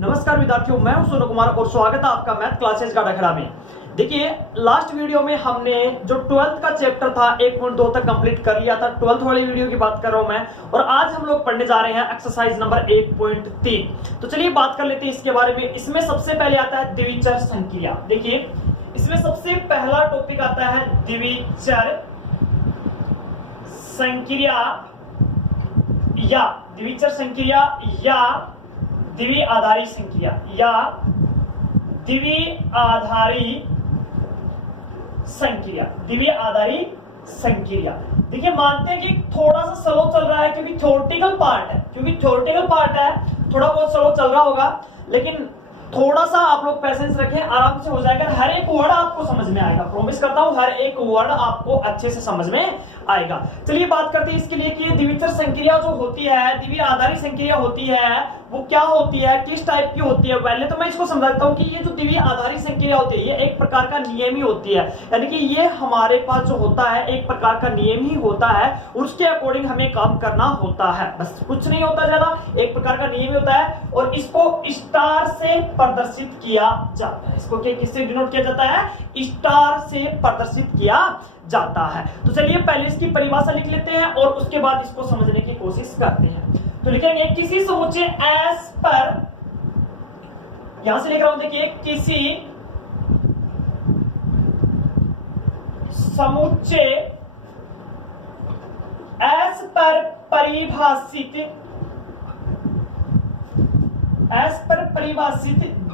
नमस्कार विद्यार्थियों, मैं हूं सोनू कुमार और स्वागत है आपका मैथ क्लासेस का डखरा में। देखिए, लास्ट वीडियो में हमने जो 12th का चैप्टर था 1.2 तक कंप्लीट कर लिया था। 12th वाली वीडियो की बात कर रहा हूं मैं, और आज हम लोग पढ़ने जा रहे हैं एक्सरसाइज नंबर 1.3। तो चलिए बात कर लेते हैं इसके बारे में। इसमें सबसे पहले आता है द्विचर संक्रिया। देखिए, इसमें सबसे पहला टॉपिक आता है द्विचर संक्रिया या द्विचर संक्रिया या द्विआधारी संक्रिया या द्विआधारी संक्रिया। द्विआधारी संक्रिया देखिए, मानते हैं कि थोड़ा सा स्लो चल रहा है क्योंकि थ्योरेटिकल पार्ट है, थोड़ा बहुत स्लो चल रहा होगा, लेकिन थोड़ा सा आप लोग पेशेंस रखें, आराम से हो जाएगा। हर एक वर्ड आपको समझ में आएगा, प्रॉमिस करता हूं, हर एक वर्ड आपको अच्छे से समझ में आएगा। चलिए बात करते हैं इसके लिए कि द्विचर संक्रिया जो होती है, द्विआधारी संक्रिया होती है, वो क्या होती है, किस टाइप की होती है। पहले तो मैं इसको समझाता हूं कि ये जो द्विआधारी संक्रिया होती है, ये एक प्रकार का नियम ही होती है, यानी कि ये हमारे पास जो होता है एक प्रकार का नियम ही होता है, उसके अकॉर्डिंग हमें काम करना होता है, बस कुछ नहीं होता ज्यादा, एक प्रकार का नियम होता है। और इसको स्टार से प्रदर्शित किया जाता है। इसको किससे डिनोट किया जाता है? स्टार से प्रदर्शित किया जाता है। तो चलिए पहले इसकी परिभाषा लिख लेते हैं और उसके बाद इसको समझने की कोशिश करते हैं। तो लिखेंगे किसी समुच्चय S पर, यहां से लिख रहा हूं, देखिए किसी समुच्चय S पर परिभाषित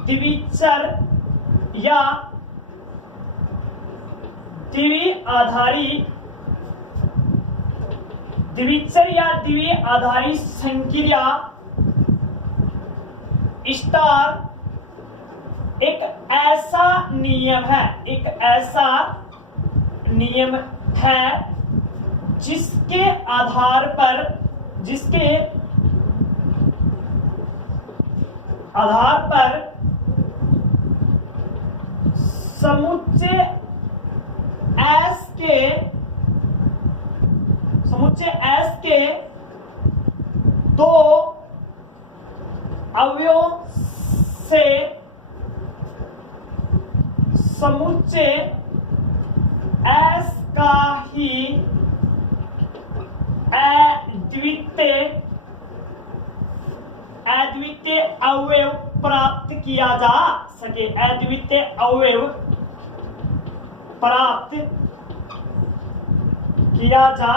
द्विचर या द्विआधारी संक्रिया स्टार एक ऐसा नियम है जिसके आधार पर समुच्चय S के दो अवयवों से समुच्चय S का ही अद्वितीय अवयव प्राप्त किया जा सके। अद्वितीय अवयव प्राप्त किया जा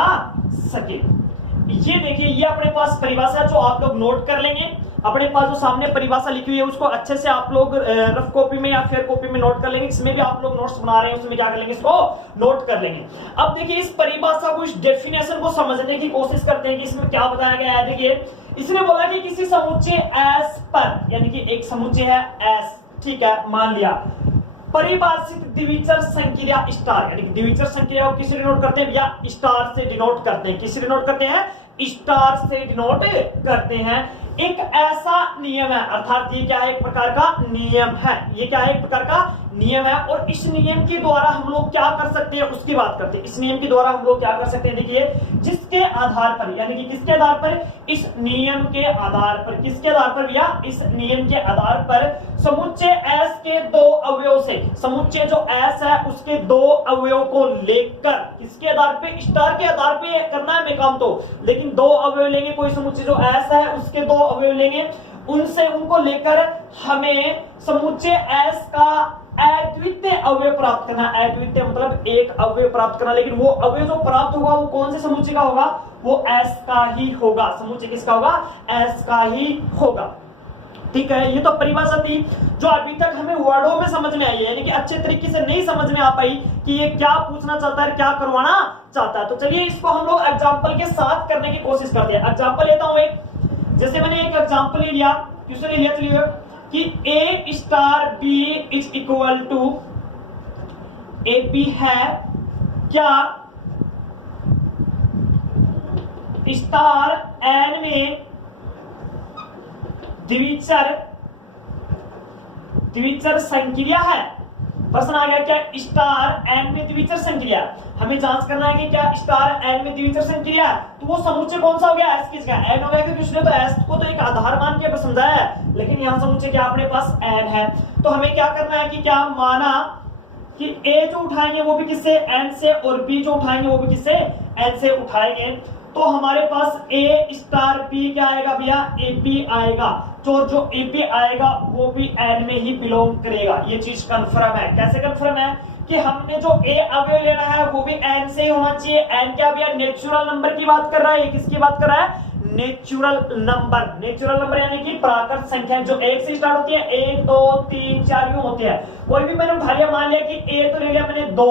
सके। ये देखिए, ये अपने पास परिभाषा जो आप लोग नोट कर लेंगे। अपने पास जो सामने परिभाषा लिखी हुई है उसको अच्छे से आप लोग रफ कॉपी में या फेयर कॉपी में नोट कर लेंगे। इसमें भी आप लोग नोट्स बना रहे हैं, उसमें क्या कर लेंगे, इसको नोट कर लेंगे। अब देखिए, इस परिभाषा को, इस डेफिनेशन को समझने की कोशिश करते हैं कि इसमें क्या बताया गया है। देखिए, इसने बोला कि किसी समुच्चय S पर, यानी कि एक समुच्चय है S, ठीक है, मान लिया, परिभाषित द्विचर संक्रिया स्टार, यानी कि द्विचर संक्रिया को किससे डिनोट करते हैं? या स्टार से डिनोट करते हैं। किससे डिनोट करते हैं? स्टार से डिनोट करते हैं। एक ऐसा नियम है, अर्थात ये क्या है, एक प्रकार का नियम है। ये क्या है? एक प्रकार का नियम है। और इस नियम के द्वारा हम लोग क्या कर सकते हैं उसकी बात करते हैं। इस नियम के द्वारा हम लोग क्या कर सकते हैं? देखिए, जिसके आधार पर, यानी कि किसके आधार पर? इस नियम के आधार पर। किसके आधार पर? या इस नियम के आधार पर समुच्चय S के दो अवयव से, समुच्चय जो S है उसके दो अवयव को लेकर, किसके आधार पे? स्टार के आधार पे करना है मैं काम तो, लेकिन दो अवयव लेंगे, कोई समुच्चय जो S है उसके दो अवयव लेंगे, उनको लेकर हमें समुच्चय S का अद्वितीय अवयव प्राप्त करना। अद्वितीय मतलब एक अवयव प्राप्त करना, लेकिन वो अवयव जो प्राप्त होगा वो कौन से समुच्चय का होगा? वो S का ही होगा। समुच्चय किसका होगा? S का ही होगा। ठीक है, ये तो परिभाषा थी जो अभी तक हमें वर्डों में समझ में आई है, यानी कि अच्छे तरीके से नहीं समझ में आ पाई कि ये क्या पूछना चाहता है, क्या करवाना चाहता है। तो चलिए इसको हम लोग एग्जांपल के साथ करने की कोशिश करते हैं। एग्जांपल लेता हूं एक, जैसे मैंने एक एग्जांपल ले लिया, किसने ले लिया, चलिए, कि A star B is equal to AP है क्या स्टार N में द्विचर संक्रिया है। प्रश्न आ गया क्या स्टार एन में द्विचर संक्रिया, हमें जांच करना है कि क्या स्टार एन में द्विचर संक्रिया है, तो वो समुच्चय कौन सा हो गया, एस किसका, एन हो गया, क्योंकि उसने तो एस को तो एक आधार मान के समझाया है, लेकिन यहाँ समुच्चय क्या अपने पास एन है। तो हमें क्या करना है कि क्या माना कि ए जो उठाएंगे वो भी किससे, एन से, और बी जो उठाएंगे वो भी किससे, एन से उठाएंगे। तो हमारे पास ए स्टार पी क्या आएगा भैया, एपी आएगा, तो जो एपी आएगा वो भी एन में ही बिलोंग करेगा। ये चीज कंफर्म है। कैसे कंफर्म है कि हमने जो ए अवयव लेना है वो भी एन से ही होना चाहिए। एन क्या भैया, नेचुरल नंबर की बात कर रहा है, किसकी बात कर रहा है, नेचुरल नंबर। नेचुरल नंबर यानी कि प्राकृत संख्या जो एक से स्टार्ट होती है, 1 2 3 4 यूं होती है। कोई भी मैंने उठा लिया, मान लिया कि ए तो ले लिया मैंने 2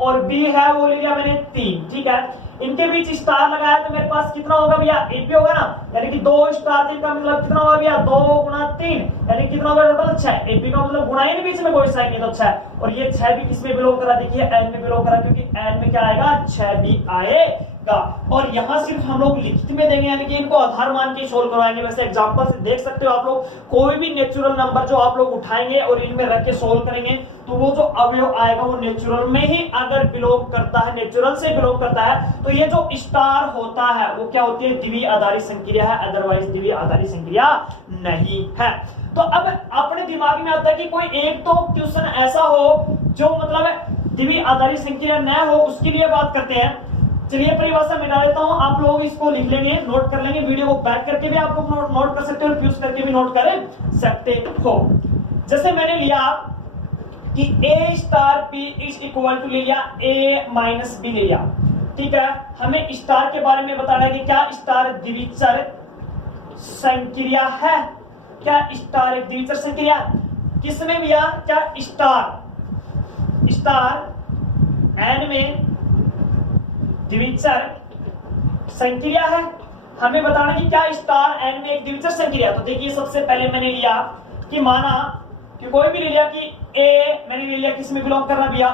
और बी है वो ले लिया मैंने 3, ठीक है, इनके बीच स्टार लगाया तो मेरे पास कितना होगा भैया, एपी होगा ना, यानी कि 2 स्टार 3 का मतलब कितना होगा भैया, 2 गुणा 3 यानी कितना होगा टोटल 6। एपी का मतलब गुणा ही बीच में कोई साइन नहीं, तो 6, और ये 6 भी किसमें बिलोंग करा, देखिए एन में बिलोंग करा, क्योंकि एन में क्या आएगा, 6 भी आएगा। और यहाँ सिर्फ हम लोग लिखित में देंगे, यानी कि इनको आधार मान के सोल्व करवाएंगे। वैसे एग्जांपल से देख सकते हो आप लोग, कोई भी नेचुरल नंबर जो आप लोग उठाएंगे और इनमें रख के सोल्व करेंगे तो वो जो अवयव आएगा वो नेचुरल में ही अगर बिलोंग करता है, नेचुरल से बिलोंग करता है, तो ये जो स्टार होता है वो क्या होती है, द्विवीय आधारित संक्रिया है, अदरवाइज द्विवीय आधारित संक्रिया नहीं है। तो अब अपने दिमाग में आता है कि कोई एक तो क्वेश्चन ऐसा हो जो मतलब द्विवीय आधारित संक्रिया न हो, उसके लिए बात करते हैं। चलिए परिभाषा मिटा देता हूं, आप लोग इसको लिख लेंगे, नोट कर लेंगे, वीडियो को बैक करके भी आप लोग नोट कर सकते हो और फ्यूज करके भी नोट कर सकते हो। जैसे मैंने लिया कि A star P is equal to ले लिया ए माइनस बी ले लिया, ठीक है। हमें स्टार के बारे में बताना है कि क्या स्टार द्विचर संक्रिया है, क्या स्टार एक द्विचर संक्रिया, किसमें भैया, क्या स्टार एन में द्विचर संक्रिया है। हमें बताना कि क्या स्टार एन में एक द्विचर संक्रिया। तो देखिए सबसे पहले मैंने लिया कि माना कि कोई भी ले लिया कि ए मैंने ले लिया किसमें बिलोंग कर रहा है भैया,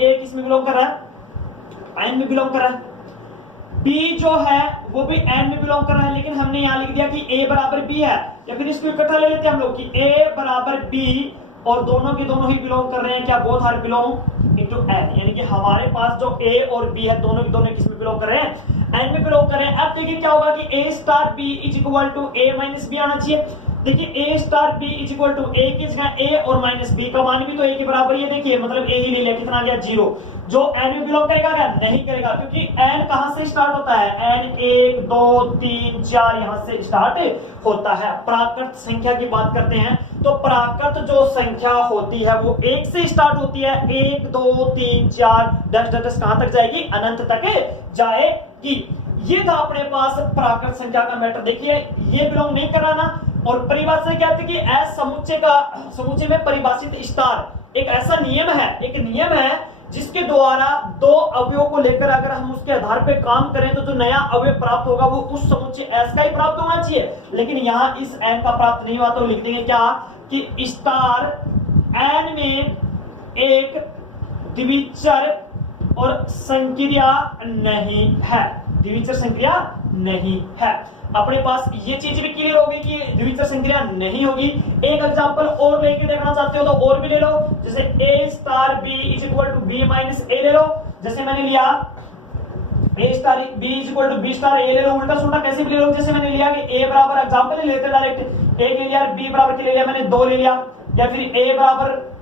ए किसमें बिलोंग कर रहा है, एन में बिलोंग कर रहा है। बी जो है वो भी एन में बिलोंग कर रहा है, लेकिन हमने यहां लिख दिया कि ए बराबर बी है, या फिर इसको इकट्ठा ले लेते हैं हम लोग कि ए बराबर बी, और दोनों के दोनों ही बिलोंग कर रहे हैं क्या, both are belong into N, यानी कि हमारे पास जो ए और बी है दोनों के दोनों किसमें बिलोंग कर रहे हैं, एन में बिलोंग कर रहे हैं। अब देखिए क्या होगा कि A star B is equal to A minus B आना चाहिए। देखिए A star B is equal to A की जगह ए और माइनस बी का मान भी तो ए के बराबर ही है, देखिए मतलब ए ही ले लिया, कितना आ गया 0। जो एन में बिलोंग करेगा क्या, नहीं करेगा, क्योंकि एन कहां से स्टार्ट होता है, एन 1 2 3 4 यहां से स्टार्ट होता है। प्राकृत संख्या की बात करते हैं तो प्राकृत जो संख्या होती है वो 1 से स्टार्ट होती है, 1 2 3 4 डैश डैश कहां तक जाएगी, अनंत तक जाएगी। ये था अपने पास प्राकृत संख्या का मैटर। देखिए ये बिलोंग नहीं कर रहा ना, और परिभाषा क्या थी कि एस समुच्चय में परिभाषित स्टार एक ऐसा नियम है, एक नियम है जिसके द्वारा दो अवयवों को लेकर अगर हम उसके आधार पे काम करें तो जो नया अवयव प्राप्त होगा वो उस समुच्चय एस का ही प्राप्त होना चाहिए। लेकिन यहाँ इस एन का प्राप्त नहीं हुआ, तो लिख देंगे क्या कि स्टार एन में एक द्विचर और संक्रिया नहीं है, द्विचर संक्रिया नहीं है। अपने पास ये चीज भी क्लियर होगी कि द्विचर संक्रिया नहीं होगी। एक एग्जांपल और लेके देखना चाहते हो तो और भी ले लो, जैसे a star b is equal to b minus a ले लो। जैसे मैंने लिया a star b is equal to b star a ले लो, उल्टा सुल्टा कैसे भी ले लो। जैसे मैंने लिया कि a बराबर, एग्जांपल ही लेते डायरेक्ट, एक ले लिया, b बराबर ले लिया मैंने 2 ले लिया, या फिर a बराबर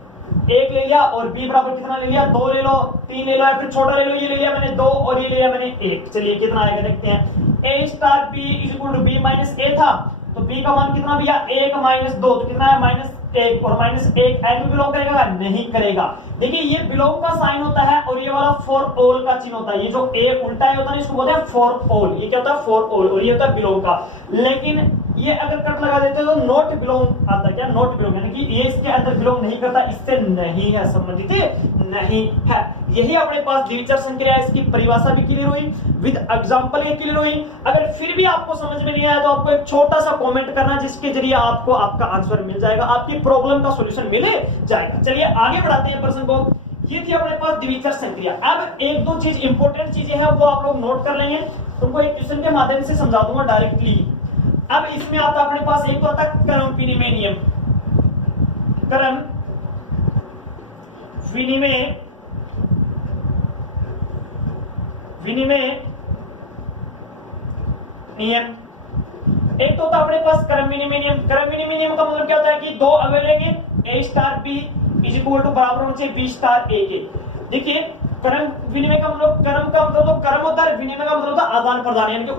1 ले लिया और b बराबर कितना ले लिया 2 ले लो, 3 ले लो, या फिर छोटा ले लो, ये ले लिया मैंने 2 और ये ले लिया मैंने 1। चलिए कितना आएगा देखते हैं। a star b is equal to b minus a था, तो b का मान कितना भैया 1 माइनस 2, तो कितना है -1, और -1 एन में बिलोंग करेगा, नहीं करेगा। देखिए ये बिलोंग का साइन होता है और ये वाला फॉर ऑल का चिन्ह होता है। ये जो a उल्टा है होता है इसको बोलते हैं फॉर ऑल, ये क्या होता है फॉर ऑल, और ये होता है बिलोंग का। लेकिन ये अगर कट लगा देते हो तो नॉट बिलोंग आता है, क्या नॉट बिलोंग, यानी कि ये इसके अंदर बिलोंग नहीं करता, इससे नहीं है, संबंधित नहीं है। यही अपने पास द्विचर संक्रिया, इसकी परिभाषा भी क्लियर हुई, विद एग्जांपल ये क्लियर हुई। अगर फिर भी आपको समझ में नहीं आया तो आपको एक छोटा सा कमेंट करना, जिसके जरिए आपको आपका आंसर मिल जाएगा, आपकी प्रॉब्लम का सॉल्यूशन मिल जाएगा। चलिए आगे बढ़ाते हैं प्रश्न को। ये थी अपने पास द्विचर संक्रिया। अब एक दो चीज इंपॉर्टेंट चीजें हैं वो आप लोग नोट कर लेंगे, तुमको एक क्वेश्चन के माध्यम से समझा दूंगा डायरेक्टली। अब इसमें आता अपने पास एक तो आता क्रम विनिमय नियम, क्रम विनिमय नियम। एक तो होता है अपने पास क्रम विनिमय नियम। क्रम विनिमय नियम का मतलब क्या होता है कि दो अवयव लेंगे, A star B is equal to बराबर होना चाहिए बी स्टार ए के। देखिए क्रम विनिमय का मतलब, क्रम का मतलब तो क्रम होता है, विनिमय का मतलब होता है आदान प्रदान, यानी कि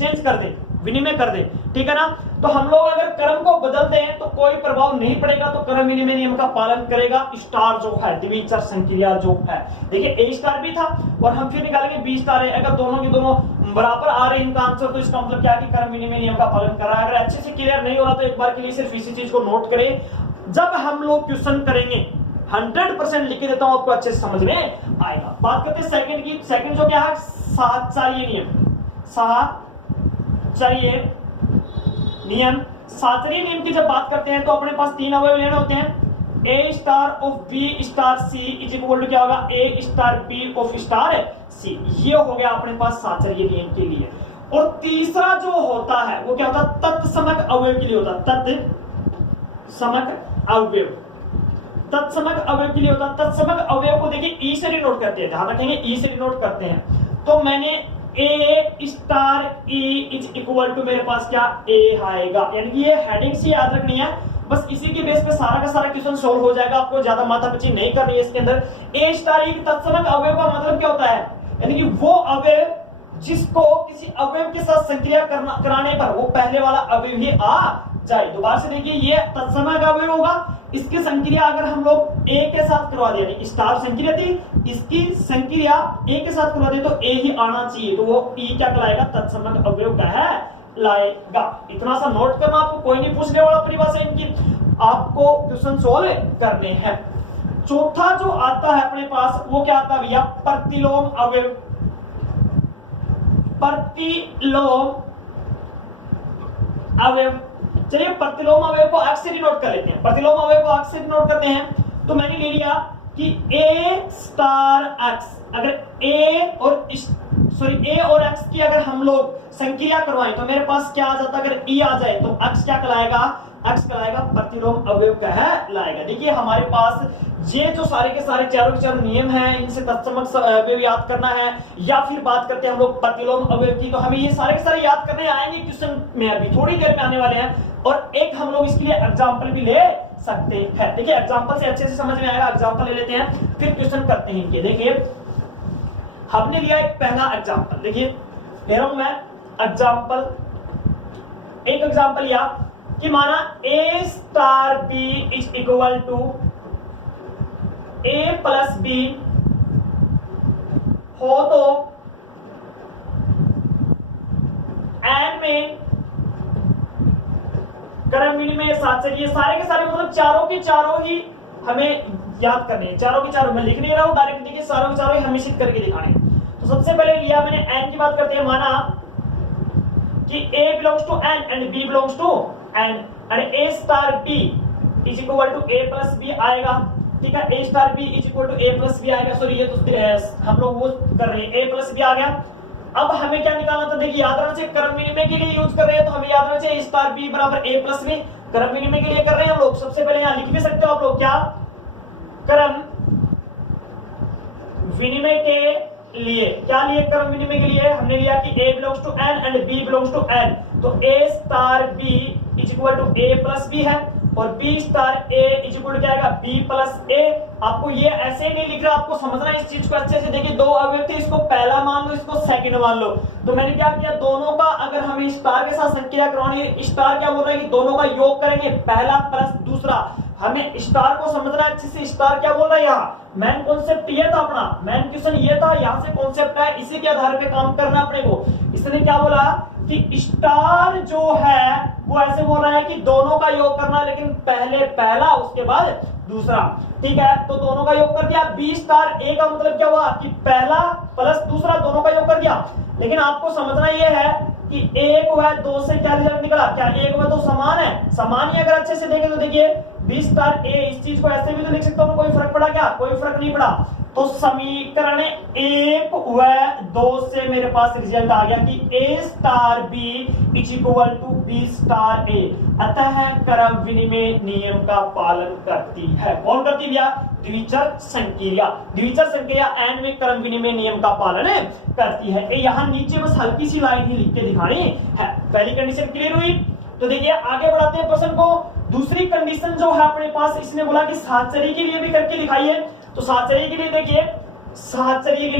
चेंज कर दे, विनिमय कर दे, ठीक है ना। तो हम लोग अगर क्रम को बदलते हैं तो कोई प्रभाव नहीं पड़ेगा, तो क्रम विनिमय नियम का पालन करेगा स्टार जो है, द्विचर संक्रिया जो है। देखिए ए स्टार बी था और हम फिर निकालेंगे बी स्टार है, अगर दोनों के दोनों बराबर आ रहे हैं इनका आंसर, तो इसका मतलब क्या है कि क्रम विनिमय नियम का पालन कर रहा है। अगर अच्छे से क्लियर नहीं हो रहा तो एक बार के लिए सिर्फ इसी चीज को नोट करें, जब हम लोग क्वेश्चन करेंगे 100% लिख के देता हूं, आपको अच्छे से समझ में आएगा। बात करते हैं सेकंड की। सेकंड जो क्या है, साहचर्य नियम। साहचर्य नियम, साहचर्य नियम की जब बात करते हैं तो अपने पास तीन अवयव लेने होते हैं। A star of B star C is equal to क्या होगा, A star B of star C. ये हो गया अपने पास साहचर्य नियम के लिए। और तीसरा जो होता है वो क्या होता है, तत्समक अवयव के लिए होता है। तत्समक अवयव, तत्समक अवयव के लिए होता है। तत्समक अवयव को देखिए ई से डिनोट करते हैं, ध्यान रखेंगे ई से डिनोट करते हैं। तो मैंने A star E is equal to मेरे पास क्या ए आएगा, यानी कि ये हेडिंग से याद रखनी है, बस इसी के बेस पे सारा का सारा क्वेश्चन सॉल्व हो जाएगा, आपको ज्यादा माथापच्ची नहीं करनी है इसके अंदर। ए स्टार ई तत्समक अवयव का मतलब क्या होता है, यानी कि वो अवयव जिसको किसी अवयव के साथ संक्रिया कराने पर वो पहले वाला अवयव ही आ जाए। दोबारा से देखिए ये तत्समक अवयव होगा, इसकी संक्रिया अगर हम लोग ए के साथ करवा दे, यानी स्टार संक्रिया थी, इसकी संक्रिया ए के साथ करवा दे तो ए ही आना चाहिए, तो वो ई क्या कहलाएगा, तत्समक अवयव कहलाएगा। इतना सा नोट करना, आपको कोई नहीं पूछने वाला परिभाषा इनकी, आपको क्वेश्चन सॉल्व करने हैं। चौथा जो आता है अपने पास वो क्या आता है भैया, प्रतिलोम अवयव। प्रतिलोम अवयव, चलिए प्रतिलोम अवयव को एक्स से डिनोट कर लेते हैं। प्रतिलोम अवयव को एक्स से डिनोट करते हैं, तो मैंने ले लिया कि ए स्टार एक्स, अगर ए और एक्स की अगर हम लोग संक्रिया करवाएं तो मेरे पास क्या आ जाता है, अगर ई आ जाए तो एक्स क्या कहलाएगा, एक्स कहलाएगा प्रतिलोम अवयव कहलाएगा। देखिए हमारे पास ये जो सारे के सारे चारों के चारों नियम हैं, इनसे तत्समक अवयव याद करना है, या फिर बात करते हैं हम लोग प्रतिलोम अवयव की, तो हमें ये सारे के सारे याद करने आएंगे क्वेश्चन में, अभी थोड़ी देर में आने वाले हैं। और एक हम लोग इसके लिए एग्जाम्पल भी ले सकते हैं। देखिए एग्जाम्पल से अच्छे से समझ में आएगा, एग्जाम्पल ले लेते हैं फिर क्वेश्चन करते हैं इनके। देखिए हमने लिया एक पहला एग्जाम्पल, देखिए ले रहा हूं मैं एग्जाम्पल, एक एग्जाम्पल लिया कि माना A star B is equal to A plus B हो तो एन में क्रम विनिमय साहचर्य, सारे के सारे मतलब चारों के चारों ही हमें याद करने हैं, चारों के चारों मैं लिख नहीं रहा हूं डायरेक्ट, देखिए सारों के चारों ही हमें करके दिखाने। तो सबसे पहले लिया मैंने एन की बात करते हैं, माना कि a belongs to n and b belongs to n and a star b is equal to a plus b आएगा, ठीक है, a star b is equal to a plus b आएगा। सॉरी ये तो हम लोग वो कर रहे हैं, a plus b आ गया। अब हमें क्या निकालना था, देखिए याद रखना चाहिए, क्रम विनिमय के लिए यूज कर रहे हैं तो हमें याद रखना चाहिए स्टार b बराबर a प्लस b, क्रम विनिमय के लिए कर रहे हैं हम लोग। सबसे पहले यहाँ लिख भी सकते हो आप लोग, क्या क्रम विनिमय के लिए, क्या लिए क्रम विनिमय के लिए हमने लिया कि a belongs to n and b belongs to n, तो a star b is equal to a plus b है और b star a is equal to क्या आएगा, b प्लस a। आपको ये ऐसे नहीं लिख रहा, आपको समझना इस चीज को अच्छे से। देखिए दो अवयव थे, इसको पहला मान लो, इसको सेकंड मान लो, तो मैंने क्या किया, दोनों का अगर हमें स्टार के साथ संक्रिया करवानी है, स्टार क्या बोल रहा है कि दोनों का योग करेंगे, पहला प्लस दूसरा। हमें स्टार को समझना अच्छे से, स्टार क्या बोल रहा है यहाँ, मैन कॉन्सेप्ट ये था अपना, मैन क्वेश्चन ये था, यहाँ से कॉन्सेप्ट है, इसी के आधार पे काम करना अपने को। इसने क्या बोला कि स्टार जो है वो ऐसे बोल रहा है कि दोनों का योग करना है, लेकिन पहले पहला उसके बाद दूसरा, ठीक है। तो दोनों का योग कर दिया, बी स्टार ए का मतलब क्या हुआ कि पहला प्लस दूसरा दोनों का योग कर दिया। लेकिन आपको समझना यह है कि एक व दो से क्या रिजल्ट निकला, क्या एक व दो समान है, समान ही अगर अच्छे से देखें तो देखिए बी स्टार ए, इस चीज को ऐसे भी तो लिख सकता हूं, कोई फर्क पड़ा क्या, कोई फर्क नहीं पड़ा। तो समीकरण 1 व 2 से मेरे पास रिजल्ट आ गया कि A star B is equal to B star A, अतः क्रम विनिमय नियम का पालन करती है। कौन करती भैया? द्विचर संक्रिया। द्विचर संक्रिया एंड में क्रम विनिमय नियम का पालन करती है। यहाँ नीचे बस हल्की सी लाइन ही लिख के दिखानी है। पहली कंडीशन क्लियर हुई। तो देखिए आगे बढ़ाते हैं प्रश्न को। दूसरी कंडीशन जो है अपने पास, इसने बोला कि साहचर्य के लिए भी करके दिखाइए। तो साहचर्य के लिए देखिए, साहचर्य के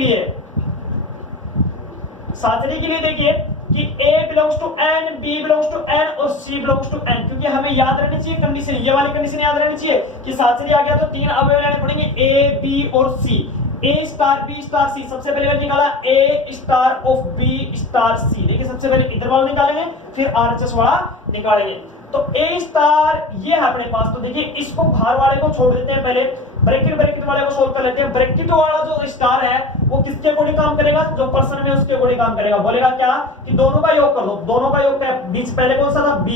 लिए देखिए कि A belongs to N, B belongs to N और C बिलोंग्स टू N, क्योंकि हमें याद रहनी चाहिए कंडीशन, ये वाली कंडीशन याद रहनी चाहिए कि साहचर्य आ गया तो 3 अवयव लेने पड़ेंगे A, B और C। A star B star C, सबसे पहले मैंने निकाला A star of B star C। देखिए सबसे पहले इधर वाला निकालेंगे, फिर RHS वाला निकालेंगे। तो A स्टार ये है अपने पास। तो देखिए इसको बाहर वाले को छोड़ देते हैं, पहले ब्रैकेट वाले को सोल्व कर लेते हैं। ब्रैकेट वाला जो स्टार है वो किसके अकॉर्डिंग काम करेगा? जो पर्सन में उसके अकॉर्डिंग काम करेगा। बोलेगा क्या कि दोनों का योग कर दो। दोनों का योग क्या? बीच पहले कौन सा था? B,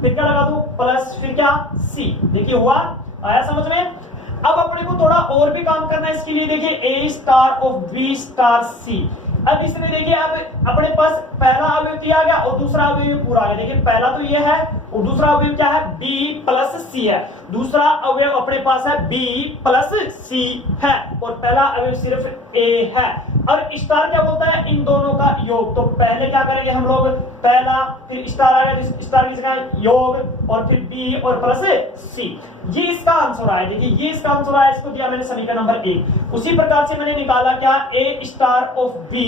फिर क्या लगा दूं? प्लस, फिर क्या? C। देखिए हुआ, आया समझ में? अब अपने को थोड़ा और भी काम करना है इसके लिए। देखिए A star of B star C। अब इसमें देखिए अब अपने पास पहला अवयव आ गया और दूसरा अवयव पूरा आ गया। देखिए पहला तो ये है और दूसरा अवयव क्या है? B प्लस C है। दूसरा अवयव अपने पास है B प्लस C है और पहला अवयव सिर्फ A है। और स्टार क्या बोलता है? इन दोनों का योग। तो पहले क्या करेंगे हम लोग? पहला, फिर स्टार आ गया तो स्टार की जगह योग और फिर B और प्लस C। ये इसका आंसर आया। देखिए ये इसका आंसर आया, इसको दिया मैंने समीकरण नंबर 1। उसी प्रकार से मैंने निकाला क्या? A star of B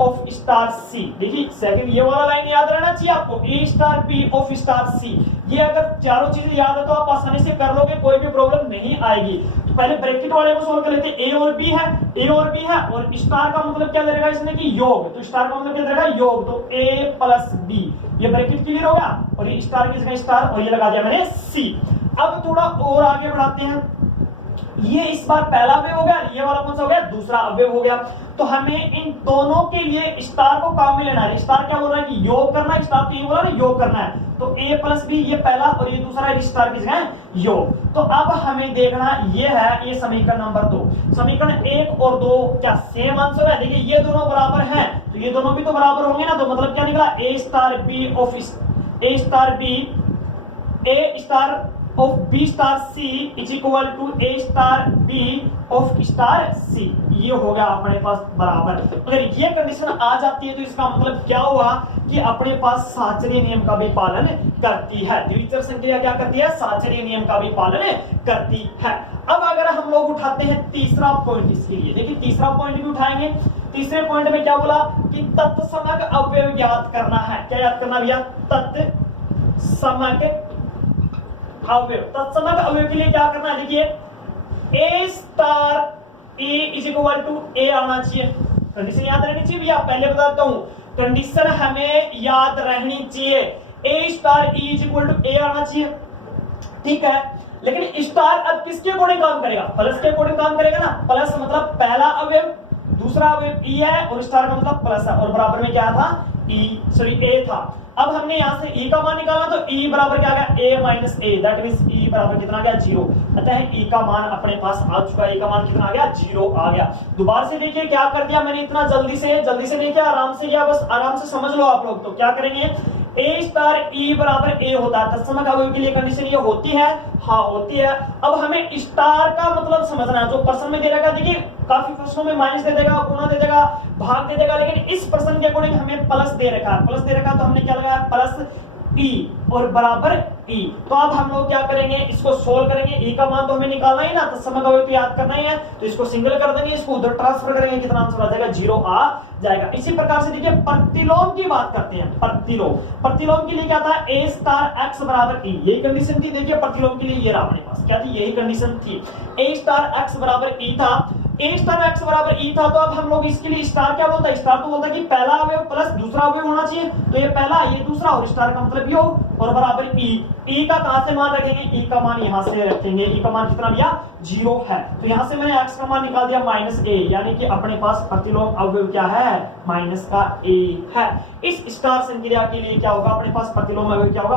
of star C। देखिए सेकंड ये वाला लाइन याद रहना चाहिए आपको, A star B of star C। ये अगर चारों चीजें याद है तो आप आसानी से कर लोगे, कोई भी प्रॉब्लम नहीं आएगी। तो पहले ब्रैकेट वाले को सोल्व कर लेते हैं। A और B है, A और B है और स्टार का मतलब क्या दे रहेगा इसने कि योग। तो स्टार का मतलब क्या दे रहेगा? योग। तो A प्लस B, ये ब्रैकेट क्लियर हो गया और ये स्टार की जगह स्टार और ये लगा दिया मैंने C। अब थोड़ा और आगे बढ़ाते हैं। ये इस बार पहला अवयव हो गया, ये वाला कौन सा हो गया? दूसरा अवयव हो गया। तो हमें इन दोनों के लिए स्टार को काम में लेना है। स्टार क्या बोल रहा है कि योग करना है, स्टार तो ये बोला ना योग करना है। तो A प्लस B ये पहला और ये दूसरा स्टार की जगह योग। तो अब हमें देखना ये है, ये समीकरण नंबर 2। समीकरण 1 और 2 क्या सेम आंसर है? देखिए ये दोनों बराबर हैं तो ये दोनों भी तो बराबर होंगे ना। तो मतलब क्या निकला? A star B of A star B, A star of B star C is equal to A star B of star C। ये हो गया अपने पास बराबर। अगर ये कंडीशन आ जाती है तो इसका मतलब क्या हुआ कि अपने पास साहचर्य नियम का भी पालन करती है। द्विचर संक्रिया क्या करती है? साहचर्य नियम का भी पालन करती है। अब अगर हम लोग उठाते हैं तीसरा पॉइंट इसके लिए, देखिए तीसरा पॉइंट भी उठाएंगे। तीसरे पॉइंट में क्या बोला कि तत्समक अवयव ज्ञात करना है। क्या याद करना भैया? तत्समक अवयव। तत्समक अवयव के लिए क्या करना है? देखिए A star A is equal to A आना चाहिए। कंडीशन याद रहनी चाहिए भैया, पहले बताता हूं कंडीशन हमें याद रहनी चाहिए। A star E is equal to A आना चाहिए, ठीक है। लेकिन स्टार अब किसके अकॉर्डिंग काम करेगा? प्लस के अकॉर्डिंग काम करेगा ना। प्लस मतलब पहला अवयव, दूसरा अवयव E है और स्टार का मतलब प्लस है और बराबर में क्या था? A था। अब हमने यहां से E का मान निकाला तो E बराबर क्या आ गया? A minus A, that means E बराबर कितना आ गया? 0। अतः E का मान अपने पास आ चुका है। E का मान कितना आ गया? 0 आ गया। दोबारा से देखिए क्या कर दिया मैंने, इतना जल्दी से नहीं किया, आराम से किया, बस आराम से समझ लो आप लोग। तो क्या करेंगे? A स्टार E बराबर A होता है। तत्समक अवयव के लिए कंडीशन ये होती है, हाँ होती है। अब हमें स्टार का मतलब समझना है। जो प्रश्न में दे रखा, देखिए काफी प्रश्नों में माइनस दे देगा, गुणा दे देगा, भाग दे देगा, लेकिन इस प्रश्न के अकॉर्डिंग हमें प्लस दे रखा है। प्लस दे रखा तो हमने क्या लगाया? प्लस E और बराबर E। तो अब हम लोग क्या करेंगे? इसको सोल्व करेंगे। E का मान तो हमें निकालना ही ना, तत्समक अवयव तो याद करना ही है। तो इसको सिंगल कर देंगे, इसको उधर ट्रांसफर करेंगे, कितना आंसर आ जाएगा? 0 आ जाएगा। इसी प्रकार से देखिए प्रतिलोम की बात करते हैं। प्रतिलोम के लिए क्या था? A स्टार x बराबर E, यही कंडीशन थी। देखिए प्रतिलोम के लिए ये रहा अपने पास, क्या थी? यही कंडीशन थी। A स्टार x बराबर E था। A स्टार x बराबर E था तो अब हम लोग इसके लिए स्टार क्या बोलता है? स्टार तो बोलता है कि पहला अवयव प्लस दूसरा अवयव होना चाहिए। तो ये पहला, ये दूसरा और स्टार का मतलब योग और बराबर E। ई का कहां से मान रखेंगे, ई का मान यहां से रखेंगे, ई का मान कितना भैया 0 है। तो यहां से मैंने x का मान निकाल दिया -a, यानी कि अपने पास प्रतिलोम अवयव क्या है, माइनस का a है। इस स्टार संक्रिया के लिए क्या होगा, अपने पास प्रतिलोम अवयव क्या होगा,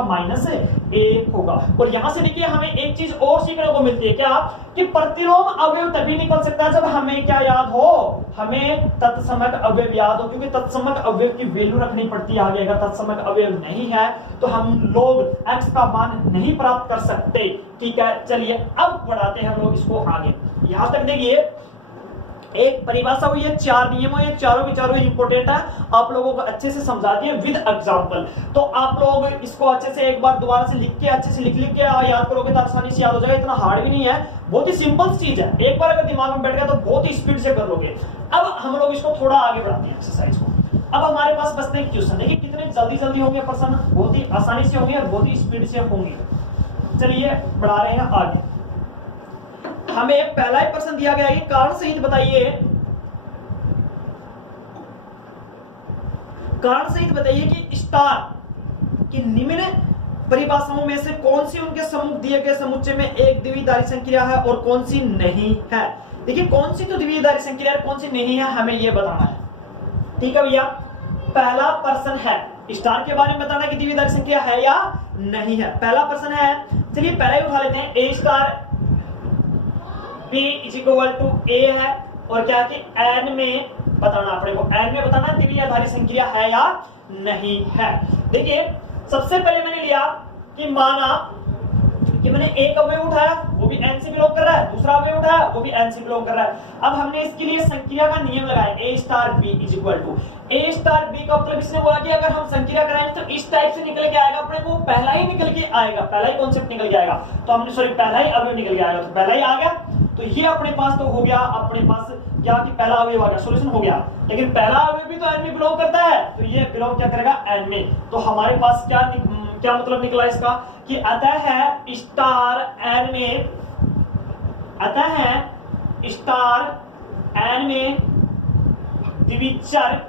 -a होगा। और यहां से देखिए हमें एक चीज और सीखने को मिलती है, क्या कि प्रतिलोम अवयव तभी निकल सकता है जब हमें क्या याद हो, हमें तत्समक अवयव याद हो, क्योंकि तत्समक अवयव की वैल्यू रखनी पड़ती है आगे। अगर तत्समक अवयव नहीं है तो हम लोग x का मान नहीं प्राप्त कर सकते। ठीक है, चलिए अब बढ़ाते हैं हम लोग इसको आगे। यहां तक देखिए एक परिभाषा हुई है, 4 नियमों, ये चारों के चारों इंपॉर्टेंट है, आप लोगों को अच्छे से समझा दिए विद एग्जांपल। तो आप लोग इसको अच्छे से एक बार दोबारा से लिख के अच्छे से लिख के याद करोगे तो आसानी से याद हो जाएगा। इतना हार्ड भी नहीं है, बहुत ही सिंपल चीज है, एक बार अगर दिमाग में बैठ गया तो बहुत ही स्पीड से कर लोगे। अब हम लोग इसको थोड़ा आगे बढ़ाते हैं एक्सरसाइज को। अब हमारे पास बचते हैं क्वेश्चन, देखिए कितने जल्दी जल्दी होंगे प्रश्न, बहुत ही आसानी से होंगे और बहुत ही स्पीड से होंगे। चलिए बढ़ा रहे हैं आगे। हमें पहला ही प्रश्न दिया गया है कि कारण सहित बताइए, कारण सहित बताइए कि स्टार की निम्न परिभाषाओं में से कौन सी उनके सम्मुख दिए गए समुच्चय में एक द्विआधारी संक्रिया है और कौन सी नहीं है। देखिए कौन सी तो द्विआधारी संक्रिया है, कौन सी नहीं है, हमें यह बताना है। ठीक है भैया, पहला प्रश्न है स्टार के बारे में बताना कि द्विआधारी संक्रिया है या नहीं है, पहला प्रश्न है। चलिए पहले ही उठा लेते हैं, ए स्टार B = A है और क्या कि n में बताना, अपने को n में बताना द्विआधारी संक्रिया है या नहीं है। देखिए सबसे पहले मैंने लिया कि माना कि मैंने एक अवयव उठाया, वो भी n से बिलोंग कर रहा है, दूसरा अवयव उठाया वो भी n से बिलोंग कर रहा है। अब हमने इसके लिए संक्रिया का नियम लगाया, A star B A star B का मतलब इसने बोला कि अगर हम संक्रिया कराएं तो इस टाइप से निकल के आएगा, अपने को पहला ही निकल के आएगा, पहला ही कॉन्सेप्ट निकल के आएगा। तो हमने सॉरी पहला ही अवयव निकल के आएगा, तो पहला ही आ गया, तो ये अपने पास तो हो गया, अपने पास क्या कि पहला अवयव आ गया, सॉल्यूशन हो गया। लेकिन पहला अवयव भी तो n में बिलोंग करता है, तो ये बिलोंग क्या करेगा, n में। तो हमारे पास क्या मतलब निकला इसका कि अतः है स्टार n में, अतः है स्टार n में द्विचर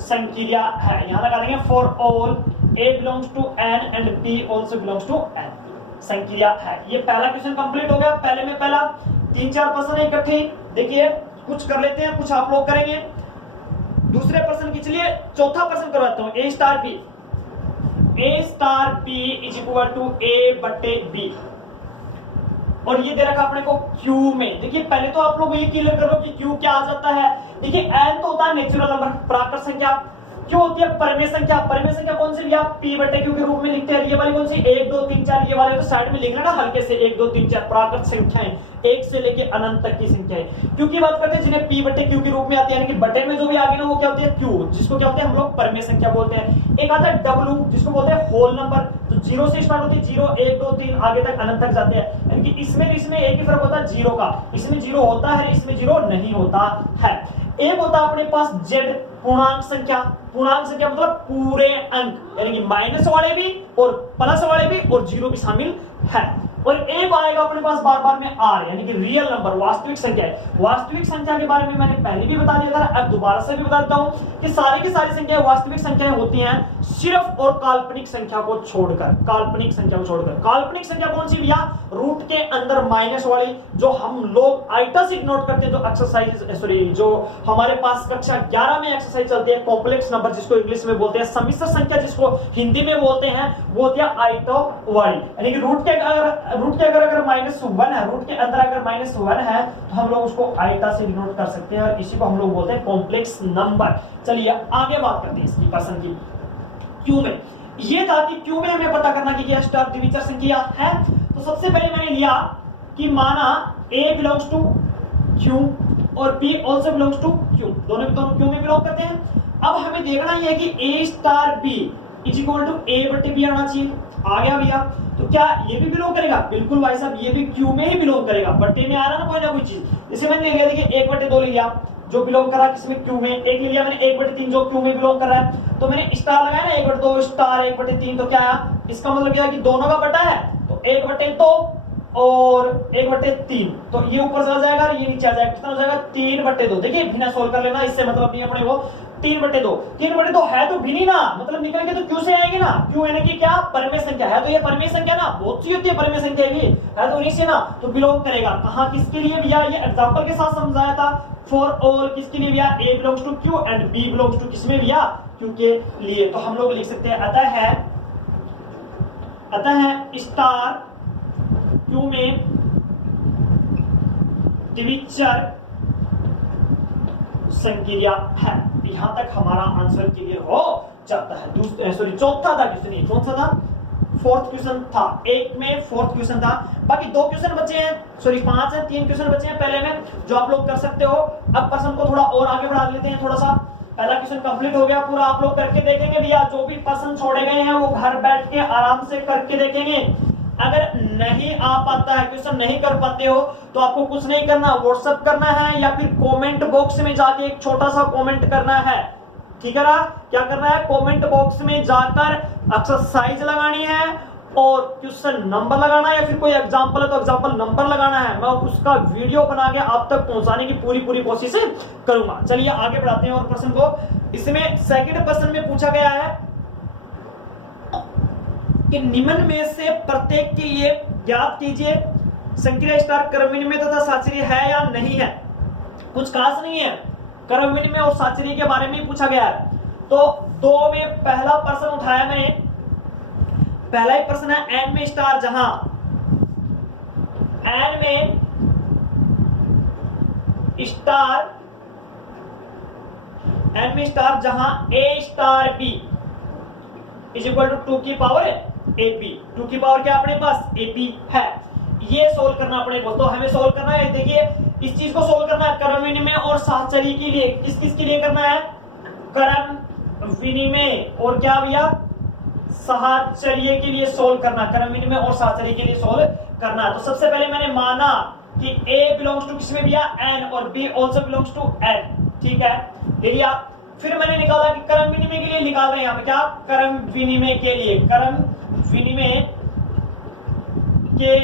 संक्रिया है। यहां लगा देंगे for all A belongs to n and B also belongs to n, संक्रिया है। ये पहला क्वेश्चन कंप्लीट हो गया। पहले में पहला 3-4 प्रश्न है इकट्ठे, देखिए कुछ कर लेते हैं, कुछ आप लोग करेंगे। दूसरे प्रश्न की चलिए चौथा प्रश्न करवाता हूं, A स्टार B = A/B और ये दे रखा अपने को Q में। देखिए पहले तो आप लोग ये क्लियर करो कि Q क्या आ जाता है। देखिए n तो होता है नेचुरल नंबर, प्राकृत संख्या। Q होती है परिमेय संख्या। परिमेय संख्या कौन सी भैया, P/Q के रूप में लिखते हैं। ये वाली कौन सी, 1 2 3 4, ये वाले तो साइड में लिख लेना हल्के से, 1 2 3 4 प्राकृत संख्याएं, 1 से लेके अनंत तक की संख्याएं। Q की बात करते हैं जिन्हें P/Q के रूप में आती है, यानी कि बटे में जो भी आगे ना वो क्या होती है Q, जिसको क्या होते हैं हम लोग परिमेय संख्या बोलते हैं। एक आता है W, जिसको बोलते हैं होल नंबर, तो 0 से स्टार्ट होती है, 0 1 2 3 आगे तक अनंत तक जाते हैं। यानी कि इसमें एक ही फर्क होता है 0 का, इसमें 0 होता है, इसमें 0 नहीं होता है। एक होता है अपने पास Z, पूर्णांक संख्या। पूर्णांक संख्या मतलब पूरे अंक, यानी कि माइनस वाले भी और प्लस वाले भी और 0 भी शामिल है। और एक आएगा अपने पास बार बार में R, यानी कि रियल नंबर, वास्तविक संख्या है। वास्तविक संख्या के बारे में मैंने पहले भी बता दिया था, अब दोबारा से भी बताता हूं कि सारी की सारी संख्याएं वास्तविक संख्याएं होती हैं सिर्फ और काल्पनिक संख्या को छोड़कर। काल्पनिक संख्या को छोड़कर काल्पनिक संख्या कौन सी भैया, रूट के अंदर माइनस वाली, जो हम लोग आइटा से नोट करते हैं, जो एक्सरसाइज सॉरी जो हमारे पास कक्षा 11 में एक्सरसाइज चलती है, कॉम्प्लेक्स नंबर जिसको इंग्लिश में बोलते हैं, सम्मिश्र संख्या जिसको हिंदी में बोलते हैं, वो होती है आइटो वाली। यानी कि रूट के अगर -1 है, रूट के अंदर अगर -1 है तो हम लोग उसको आइटा से डिनोट कर सकते हैं और इसी को हम लोग बोलते हैं कॉम्प्लेक्स नंबर। चलिए आगे बात करते हैं इसकी पर्सन की। क्यू में ये था कि क्यू में हमें पता करना कि क्या स्टार द्विचर संख्या है। तो सबसे पहले मैंने लिया कि माना A belongs to Q और B also belongs to Q, दोनों क्यू में बिलोंग करते हैं। अब हमें देखना है कि A स्टार B = A/B आना चाहिए। आ गया भैया, तो क्या ये भी बिलोंग करेगा, बिल्कुल भाई साहब ये भी क्यू में ही बिलोंग करेगा, बट्टे में आ रहा ना कोई चीज। जैसे मैंने ले लिया, देखिए 1/2 ले लिया जो बिलोंग कर रहा है किसमें, क्यू में। एक ले लिया मैंने 1/3 जो क्यू में बिलोंग कर रहा है, तो मैंने स्टार लगाया ना 1/2 स्टार 1/3, तो क्या आया, इसका मतलब क्या है कि दोनों का बटा है, तो 1/2 और 1/3, तो ये ऊपर चला जाएगा और ये नीचे आ जाएगा, कितना हो जाएगा 3/2। देखिए बिना सोल्व कर लेना, इससे मतलब नहीं अपने को 3/2। 3/2 है तो भिन्न ना, मतलब निकल के तो क्यू से आएंगे ना, क्यू यानी कि क्या, परिमेय संख्या है, तो ये परिमेय संख्या ना बहुत सी होती है, परिमेय संख्या भी है तो उन्हीं से ना, तो बिलोंग करेगा कहां, किसके लिए भैया, ये एग्जांपल के साथ समझाया था, फॉर ऑल किसके लिए भैया, A belongs to Q and B belongs to किसमें भैया, क्यू के लिए। तो हम लोग लिख सकते हैं अतः स्टार क्यू में द्विचर संक्रिया है। यहां तक हमारा आंसर क्लियर हो जाता है। चौथा था क्वेश्चन, कौन सा था, फोर्थ क्वेश्चन था, एक में फोर्थ क्वेश्चन था, बाकी 2 क्वेश्चन बचे हैं, 5 है, 3 क्वेश्चन बचे हैं पहले में जो आप लोग कर सकते हो। अब प्रश्न को थोड़ा और आगे बढ़ा लेते हैं, थोड़ा सा पहला क्वेश्चन कंप्लीट हो गया पूरा, आप लोग करके देखेंगे भैया, जो भी प्रश्न छोड़े गए हैं वो घर बैठ के आराम से करके देखेंगे। अगर नहीं आ पाता है, क्वेश्चन नहीं कर पाते हो, तो आपको कुछ नहीं करना, व्हाट्सएप करना है या फिर कमेंट बॉक्स में जाके एक छोटा सा कमेंट करना है, ठीक है ना, क्या करना है, कमेंट बॉक्स में जाकर एक्सरसाइज लगानी है और क्वेश्चन नंबर लगाना है, या फिर कोई एग्जांपल है तो एग्जांपल नंबर लगाना है, मैं उसका वीडियो बना के आप तक पहुंचाने की पूरी कोशिश करूंगा। चलिए आगे बढ़ाते हैं और प्रश्न को। इसमें सेकंड प्रश्न में पूछा गया है कि निम्न में से प्रत्येक के लिए ज्ञात कीजिए संक्रिया स्टार क्रम विनिमय तथा साचर्य है या नहीं है। कुछ खास नहीं है, क्रम विनिमय और साचर्य के बारे में पूछा गया है। तो 2 में पहला प्रश्न उठाया मैंने, पहला ही प्रश्न है एन में स्टार, जहां एन में स्टार जहां A star B is equal to 2 की पावर ए बी, 2 की पावर क्या अपने पास ए बी है, ये सोल्व करना अपने को। तो हमें सोल्व करना है, देखिए इस चीज को सोल्व करना है क्रम विनिमय और साहचर्य के लिए। किस के लिए करना है, क्रम विनिमय और क्या भैया, साहचर्य के लिए सोल्व करना, क्रम विनिमय और साहचर्य के लिए सोल्व करना। तो सबसे पहले मैंने माना कि A बिलोंग्स टू किसमें भैया, N, और B also belongs to N, ठीक है, लिया। फिर मैंने निकाला कि क्रम विनिमय के लिए निकाल रहे हैं यहाँ पे, क्या, क्रम विनिमय के लिए, क्रम विनिमय के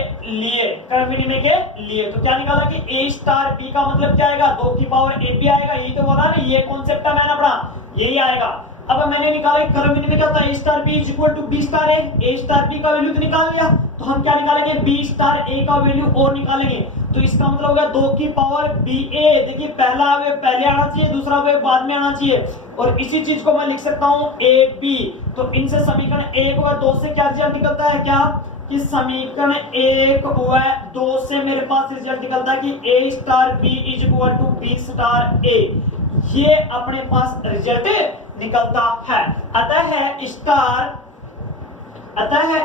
लिए तो क्या निकाला कि A स्टार B का मतलब क्या आएगा, 2 की पावर ए बी आएगा, यही तो बोला ना, ये कॉन्सेप्ट था मैंने अपना, यही आएगा। अब मैंने निकाला कि क्रम विनिमय क्या था, A star B is equal to B star A, A star B का वैल्यू तो निकाल लिया, तो हम क्या निकालेंगे, B स्टार A का वैल्यू और निकालेंगे। तो इसका मतलब हो गया 2 की पावर BA, देखिए पहला अवयव पहले आना चाहिए, दूसरा अवयव बाद में आना चाहिए, और इसी चीज को मैं लिख सकता हूं AB। तो इनसे समीकरण 1 व 2 से क्या रिजल्ट निकलता है, क्या कि समीकरण 1 व 2 से मेरे पास रिजल्ट निकलता है कि A star B is equal to B star A, ये अपने पास रिजल्ट निकलता है। अतः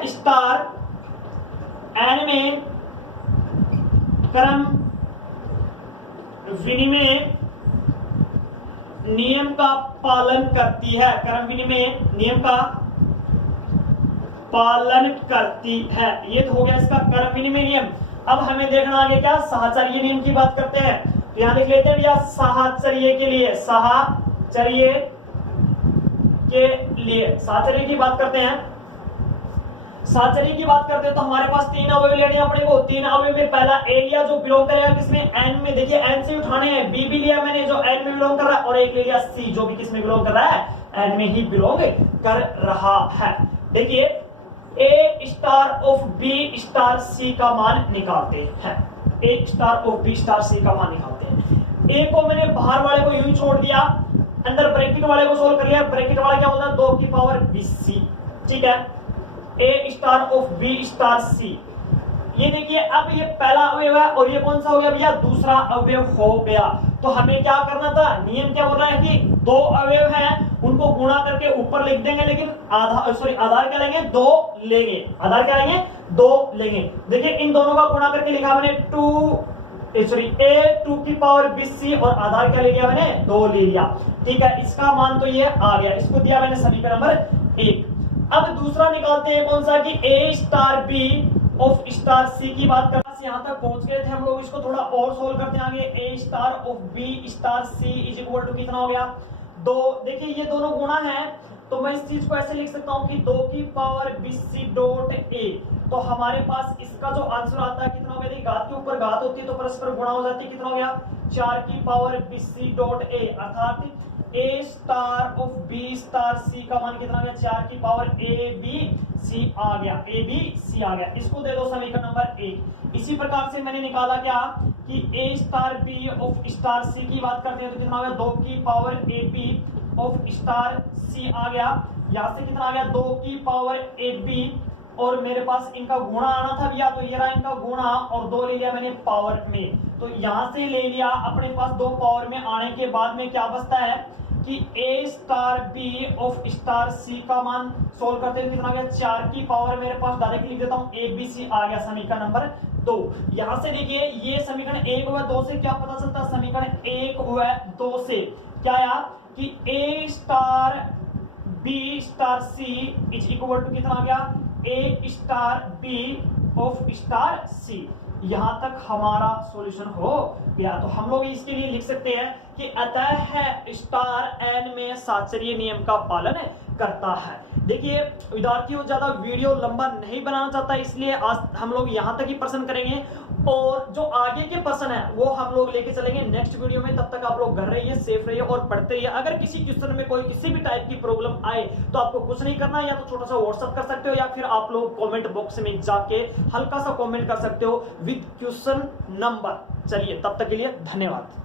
स्टार N में क्रम विनिमय नियम का पालन करती है, क्रम विनिमय नियम का पालन करती है, ये तो हो गया इसका क्रम विनिमय नियम। अब हमें देखना आगे क्या, साहचर्य नियम की बात करते हैं। तो यहां लिख लेते हैं भैया साहचर्य के लिए, साहचर्य की बात करते हैं। साहचर्य की बात करते हैं तो हमारे पास 3 अवयव लेने हैं अपने को। 3 अवयव में पहला ए लिया जो बिलोंग करेगा किसमें, एन में, देखिए एन से उठाने हैं, बी भी लिया मैंने जो एन में बिलोंग कर रहा है, और एक ले लिया सी जो भी किसमें बिलोंग कर रहा है, एन में ही बिलोंग कर रहा है। देखिए A star of B star सी का मान निकालते हैं, A star of B star सी का मान निकालते हैं। ए को मैंने बाहर वाले को यूं ही छोड़ दिया, अंदर ब्रैकेट वाले को सोल्व कर लिया। ब्रैकेट वाला क्या होता है, 2 की पावर BC, ठीक है, ए star of B star C. ये देखिए अब ये पहला अवयव है और ये कौन सा हो गया भैया, दूसरा अवयव हो गया। तो हमें क्या करना था, नियम क्या बोल रहा है कि 2 अवयव हैं उनको गुणा करके ऊपर लिख देंगे, लेकिन आधार क्या लेंगे, 2 लेंगे, आधार क्या लेंगे, 2 लेंगे। देखिए इन दोनों का गुणा करके लिखा मैंने ए 2 की पावर BC और आधार क्या ले लिया मैंने, 2 ले लिया, ठीक है। इसका मान तो ये आ गया, इसको दिया मैंने समीकरण नंबर 1। अब दूसरा निकालते हैं कौन सा कि A star B of star C की बात करना, यहां तक पहुंच गए थे हम लोग, इसको थोड़ा और सोल्व करते हैं आगे। A star of B star C is equal to कितना हो गया, 2। देखिए ये दोनों गुणा है तो मैं इस चीज को ऐसे लिख सकता हूं कि 2 की पावर BC डॉट A। तो हमारे पास इसका जो आंसर आता है कितना हो गया, देखिए घात के ऊपर घात होती है तो परस्पर गुणा हो जाती है, कितना हो गया 4 की पावर bc डॉट a, अर्थात a star of b star c का मान कितना आ गया, 4 की पावर a b c आ गया, a b c आ गया। इसको दे दो समीकरण नंबर 1। इसी प्रकार से मैंने निकाला क्या कि a star b of star c की बात करते हैं तो कितना आ गया, 2 की power a b of star c आ गया। यहां से कितना आ गया, 2 की पावर a b, और मेरे पास इनका गुणा आना था भैया, तो ये रहा इनका गुणा, और 2 ले लिया मैंने पावर में, तो यहां से ले लिया। अपने पास 2 पावर में आने के बाद में क्या बचता है कि a star b of star c का मान सोल्व करते हुए कितना आ गया, 4 की पावर, मेरे पास डायरेक्ट लिख देता हूं a b c आ गया समीकरण नंबर 2। यहां से देखिए ये समीकरण 1 हुआ 2 से क्या पता चलता है, समीकरण 1 हुआ 2 से क्या आया कि a star b star c is equal to कितना आ गया, a star b of star c। यहां तक हमारा सॉल्यूशन हो गया। तो हम लोग इसके लिए लिख सकते हैं कि अतः है स्टार n में साचर्य नियम का पालन करता है। देखिए विद्यार्थियों, ज्यादा वीडियो लंबा नहीं बनाना चाहता, इसलिए आज हम लोग यहां तक ही प्रश्न करेंगे, और जो आगे के प्रश्न है वो हम लोग लेके चलेंगे नेक्स्ट वीडियो में। तब तक आप लोग घर रहिए, सेफ रहिए और पढ़ते रहिए। अगर किसी क्वेश्चन में कोई किसी भी टाइप की प्रॉब्लम आए तो आपको कुछ नहीं करना, या तो छोटा सा व्हाट्सअप कर सकते हो, या फिर आप लोग कमेंट बॉक्स में जाके हल्का सा कमेंट कर सकते हो विद क्वेश्चन नंबर। चलिए तब तक के लिए धन्यवाद।